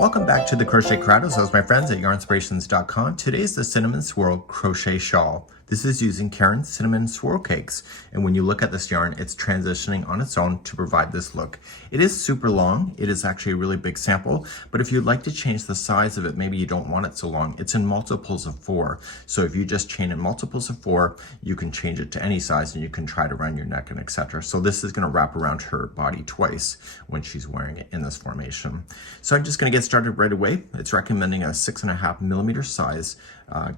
Welcome back to the Crochet Corrados. Those my friends at yarnspirations.com. Today is the Cinnamon Swirl Crochet Shawl. This is using Karen's Cinnamon Swirl Cakes. And when you look at this yarn, it's transitioning on its own to provide this look. It is super long. It is actually a really big sample, but if you'd like to change the size of it, maybe you don't want it so long, it's in multiples of 4. So if you just chain in multiples of 4, you can change it to any size and you can try it around your neck and etc. So this is going to wrap around her body twice when she's wearing it in this formation. So I'm just going to get started right away. It's recommending a 6.5mm size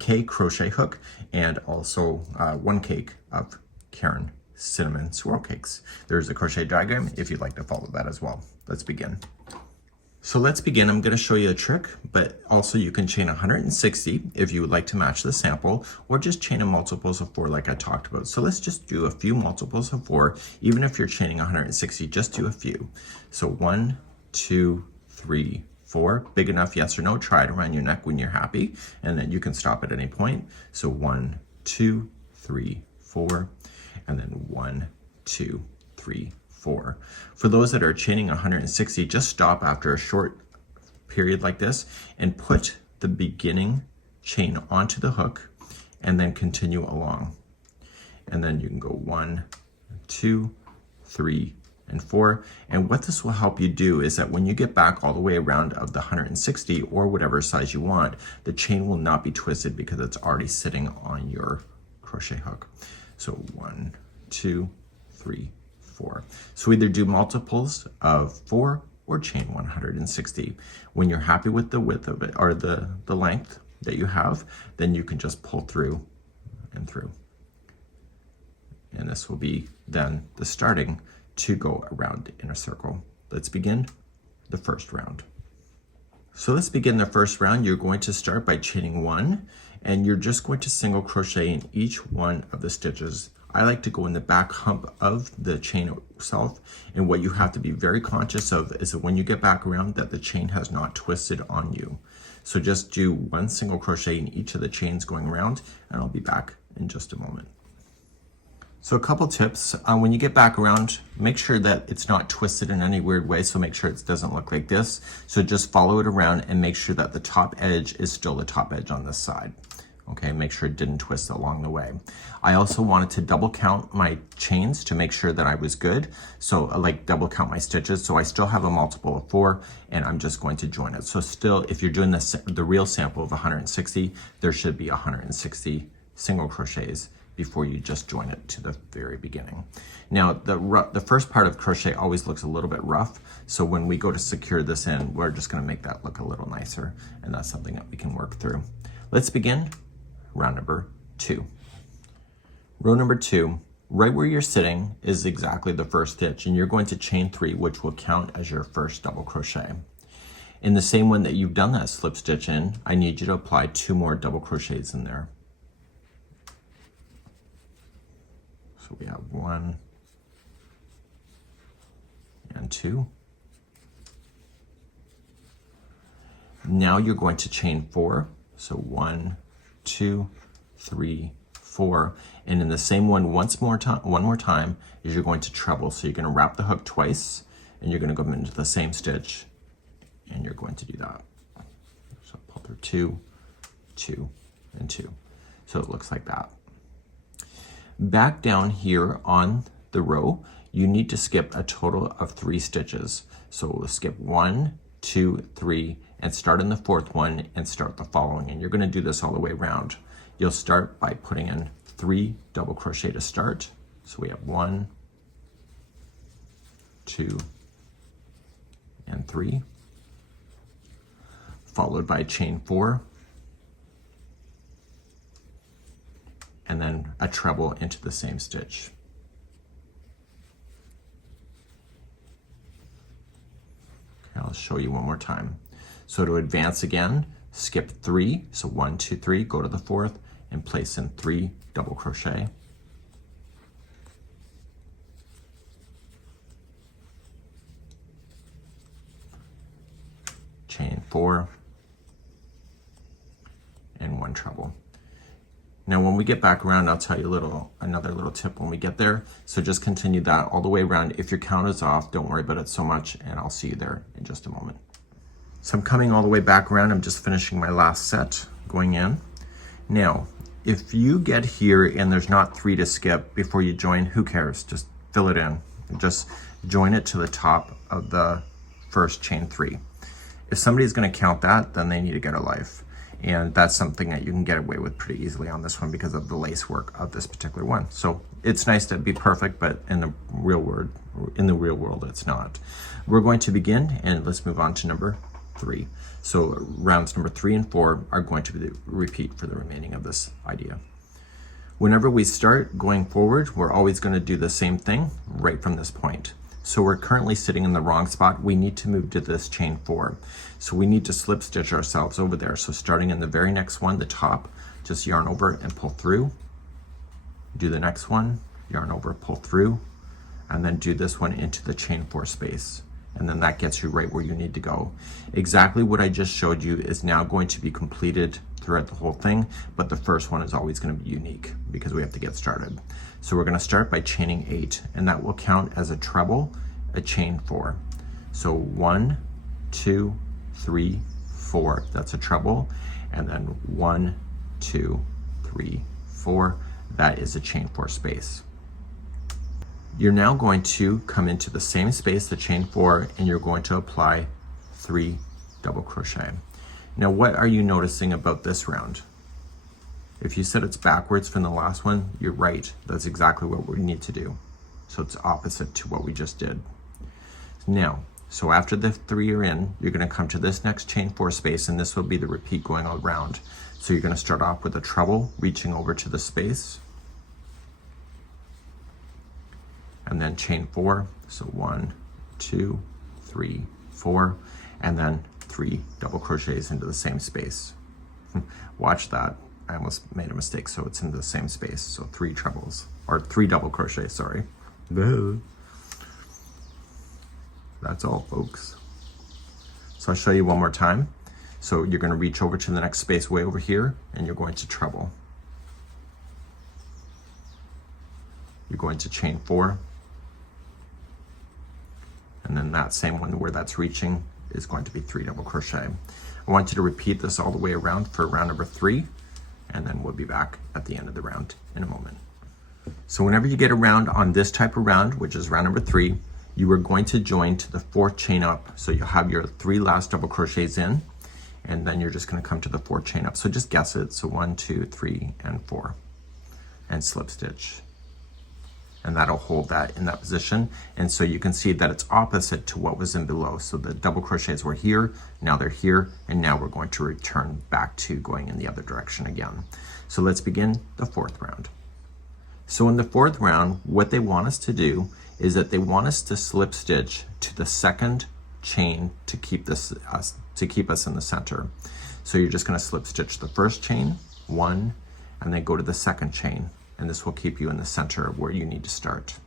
K crochet hook and also 1 cake of Karen Cinnamon Swirl Cakes. There's a crochet diagram if you'd like to follow that as well. Let's begin. So let's begin. I'm going to show you a trick, but also you can chain 160 if you would like to match the sample, or just chain in multiples of 4 like I talked about. So let's just do a few multiples of 4. Even if you're chaining 160, just do a few. So 1, 2, 3, 4. Big enough, yes or no. Try it around your neck when you're happy, and then you can stop at any point. So 1, 2, 3, 4, and then 1, 2, 3, 4. For those that are chaining 160, just stop after a short period like this and put the beginning chain onto the hook and then continue along. And then you can go 1, 2, 3, and 4. And what this will help you do is that when you get back all the way around of the 160 or whatever size you want, the chain will not be twisted because it's already sitting on your crochet hook. So 1, 2, 3, 4. So either do multiples of 4 or chain 160. When you're happy with the width of it or the length that you have, then you can just pull through and through. And this will be then the starting to go around in a circle. Let's begin the first round. So let's begin the first round. You're going to start by chaining 1, and you're just going to single crochet in each one of the stitches. I like to go in the back hump of the chain itself, and what you have to be very conscious of is that when you get back around that the chain has not twisted on you. So just do 1 single crochet in each of the chains going around, and I'll be back in just a moment. So a couple tips, when you get back around, make sure that it's not twisted in any weird way, so make sure it doesn't look like this. So just follow it around and make sure that the top edge is still the top edge on this side. Okay, make sure it didn't twist along the way. I also wanted to double count my chains to make sure that I was good. So like double count my stitches. So I still have a multiple of 4 and I'm just going to join it. So still, if you're doing the real sample of 160, there should be 160 single crochets before you just join it to the very beginning. Now, the first part of crochet always looks a little bit rough, so when we go to secure this in, we're just gonna make that look a little nicer, and that's something that we can work through. Let's begin round number 2. Row number 2, right where you're sitting is exactly the first stitch, and you're going to chain 3, which will count as your first double crochet. In the same one that you've done that slip stitch in, I need you to apply 2 more double crochets in there. So we have 1 and 2. Now you're going to chain 4. So 1, 2, 3, 4. And in the same one, one more time, is you're going to treble. So you're going to wrap the hook twice, and you're going to go into the same stitch, and you're going to do that. So pull through 2, 2, and 2. So it looks like that. Back down here on the row, you need to skip a total of 3 stitches. So we'll skip 1, 2, 3, and start in the 4th one and start the following. And you're going to do this all the way around. You'll start by putting in 3 double crochet to start. So we have 1, 2, and 3, followed by chain 4, and then a treble into the same stitch. Okay, I'll show you one more time. So to advance again, skip 3, so 1, 2, 3, go to the 4th, and place in 3 double crochet. Chain 4, and 1 treble. Now when we get back around, I'll tell you another little tip when we get there. So just continue that all the way around. If your count is off, don't worry about it so much, and I'll see you there in just a moment. So I'm coming all the way back around. I'm just finishing my last set going in. Now, if you get here and there's not 3 to skip before you join, who cares? Just fill it in. Just join it to the top of the first chain 3. If somebody's going to count that, then they need to get a life. And that's something that you can get away with pretty easily on this one because of the lace work of this particular one. So it's nice to be perfect, but in the real world, it's not. We're going to begin, and let's move on to number 3. So rounds number 3 and 4 are going to be the repeat for the remaining of this idea. Whenever we start going forward, we're always going to do the same thing right from this point. So we're currently sitting in the wrong spot. We need to move to this chain 4. So we need to slip stitch ourselves over there. So starting in the very next one, the top, just yarn over and pull through. Do the next one, yarn over, pull through, and then do this one into the chain 4 space. And then that gets you right where you need to go. Exactly what I just showed you is now going to be completed throughout the whole thing, but the first one is always going to be unique because we have to get started. So we're going to start by chaining 8, and that will count as a treble, a chain 4. So 1, 2, 3, 4, that's a treble, and then 1, 2, 3, 4, that is a chain 4 space. You're now going to come into the same space, the chain 4, and you're going to apply 3 double crochet. Now, what are you noticing about this round? If you said it's backwards from the last one, you're right. That's exactly what we need to do. So it's opposite to what we just did. Now, so after the 3 are in, you're going to come to this next chain 4 space, and this will be the repeat going all around. So you're going to start off with a treble, reaching over to the space, and then chain 4. So 1, 2, 3, 4, and then 3 double crochets into the same space. Watch that. I almost made a mistake, so it's into the same space. So 3 trebles, or 3 double crochets, sorry. That's all, folks. So I'll show you one more time. So you're going to reach over to the next space way over here, and you're going to treble. You're going to chain 4, and then that same one where that's reaching is going to be 3 double crochet. I want you to repeat this all the way around for round number 3, and then we'll be back at the end of the round in a moment. So whenever you get around on this type of round, which is round number 3, you are going to join to the 4th chain up. So you'll have your 3 last double crochets in, and then you're just going to come to the 4th chain up. So just guess it. So 1, 2, 3, and 4, and slip stitch. And that'll hold that in that position. And so you can see that it's opposite to what was in below. So the double crochets were here, now they're here, and now we're going to return back to going in the other direction again. So let's begin the 4th round. So in the 4th round, what they want us to do is that they want us to slip stitch to the 2nd chain to keep us in the center. So you're just going to slip stitch the 1st chain, 1, and then go to the 2nd chain. And this will keep you in the center of where you need to start.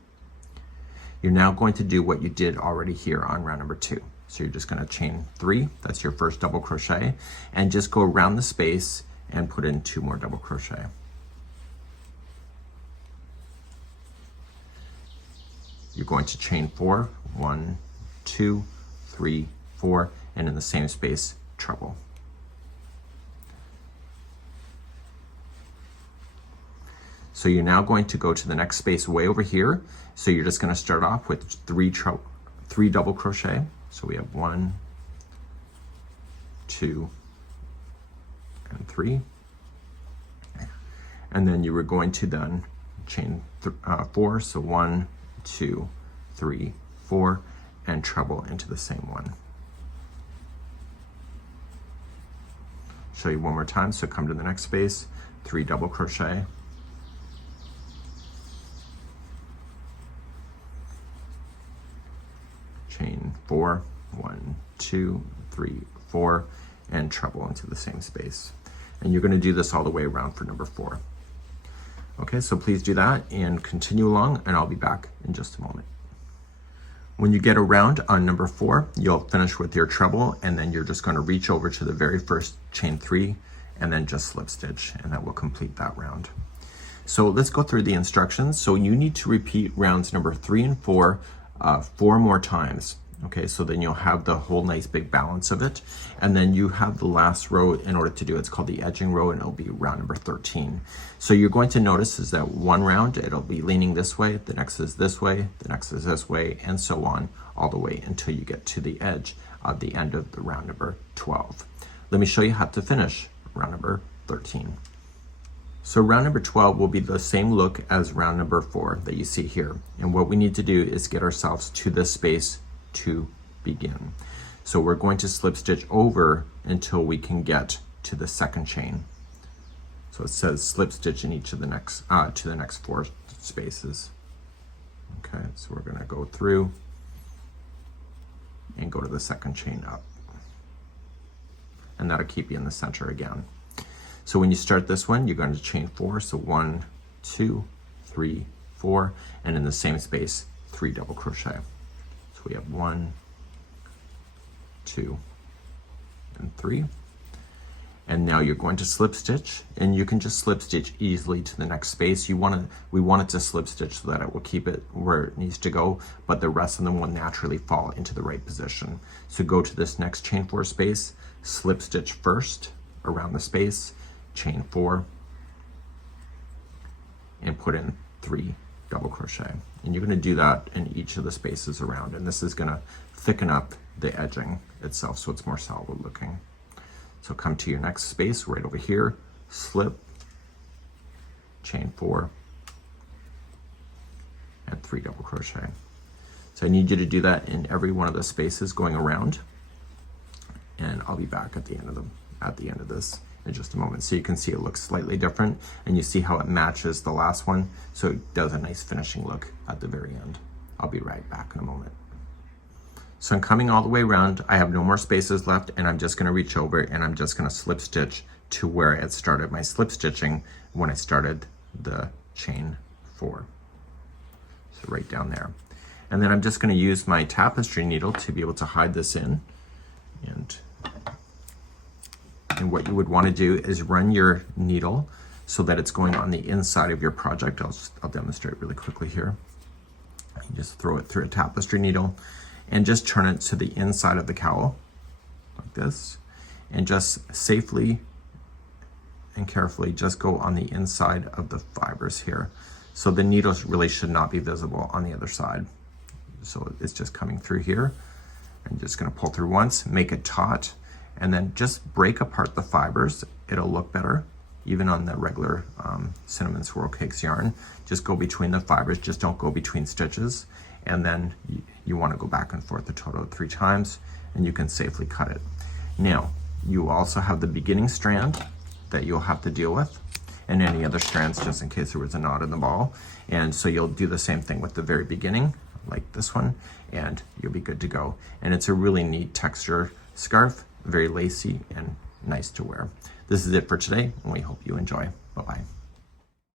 You're now going to do what you did already here on round number 2. So you're just going to chain 3, that's your first double crochet, and just go around the space and put in 2 more double crochet. You're going to chain 4, 1, 2, 3, 4, and in the same space, treble. So you're now going to go to the next space way over here. So you're just going to start off with 3 double crochet. So we have 1, 2, and 3. And then you were going to then chain 4. So 1, 2, 3, 4, and treble into the same one. Show you one more time. So come to the next space, 3 double crochet. Chain 4, 1, 2, 3, 4, and treble into the same space. And you're going to do this all the way around for number 4. Okay, so please do that and continue along, and I'll be back in just a moment. When you get around on number 4, you'll finish with your treble, and then you're just going to reach over to the very first chain 3 and then just slip stitch, and that will complete that round. So let's go through the instructions. So you need to repeat rounds number 3 and 4 4 more times. Okay, so then you'll have the whole nice big balance of it. And then you have the last row in order to do it's called the edging row, and it'll be round number 13. So you're going to notice is that one round, it'll be leaning this way, the next is this way, the next is this way, and so on, all the way until you get to the edge of the end of the round number 12. Let me show you how to finish round number 13. So round number 12 will be the same look as round number 4 that you see here. And what we need to do is get ourselves to this space to begin. So we're going to slip stitch over until we can get to the second chain. So it says slip stitch in each of the next to the next 4 spaces. Okay, so we're going to go through and go to the second chain up, and that'll keep you in the center again. So when you start this one, you're going to chain 4. So 1, 2, 3, 4, and in the same space 3 double crochet. So we have 1, 2, and 3. And now you're going to slip stitch, and you can just slip stitch easily to the next space. We want it to slip stitch so that it will keep it where it needs to go, but the rest of them will naturally fall into the right position. So go to this next chain 4 space, slip stitch first around the space, chain 4, and put in 3 double crochet. And you're going to do that in each of the spaces around, and this is going to thicken up the edging itself so it's more solid looking. So come to your next space right over here, slip, chain 4, and 3 double crochet. So I need you to do that in every one of the spaces going around, and I'll be back at the end of this in just a moment. So you can see it looks slightly different, and you see how it matches the last one, so it does a nice finishing look at the very end. I'll be right back in a moment. So I'm coming all the way around. I have no more spaces left, and I'm just going to reach over and I'm just going to slip stitch to where I had started my slip stitching when I started the chain 4. So right down there. And then I'm just going to use my tapestry needle to be able to hide this in. And what you would want to do is run your needle so that it's going on the inside of your project. I'll demonstrate really quickly here. You just throw it through a tapestry needle and just turn it to the inside of the cowl like this, and just safely and carefully just go on the inside of the fibers here. So the needles really should not be visible on the other side. So it's just coming through here, and just going to pull through once, make it taut, and then just break apart the fibers. It'll look better even on the regular Cinnamon Swirl Cakes yarn. Just go between the fibers, just don't go between stitches, and then you want to go back and forth a total of 3 times, and you can safely cut it. Now you also have the beginning strand that you'll have to deal with, and any other strands just in case there was a knot in the ball. And so you'll do the same thing with the very beginning, like this one, and you'll be good to go. And it's a really neat texture scarf, very lacy and nice to wear. This is it for today, and we hope you enjoy. Bye-bye.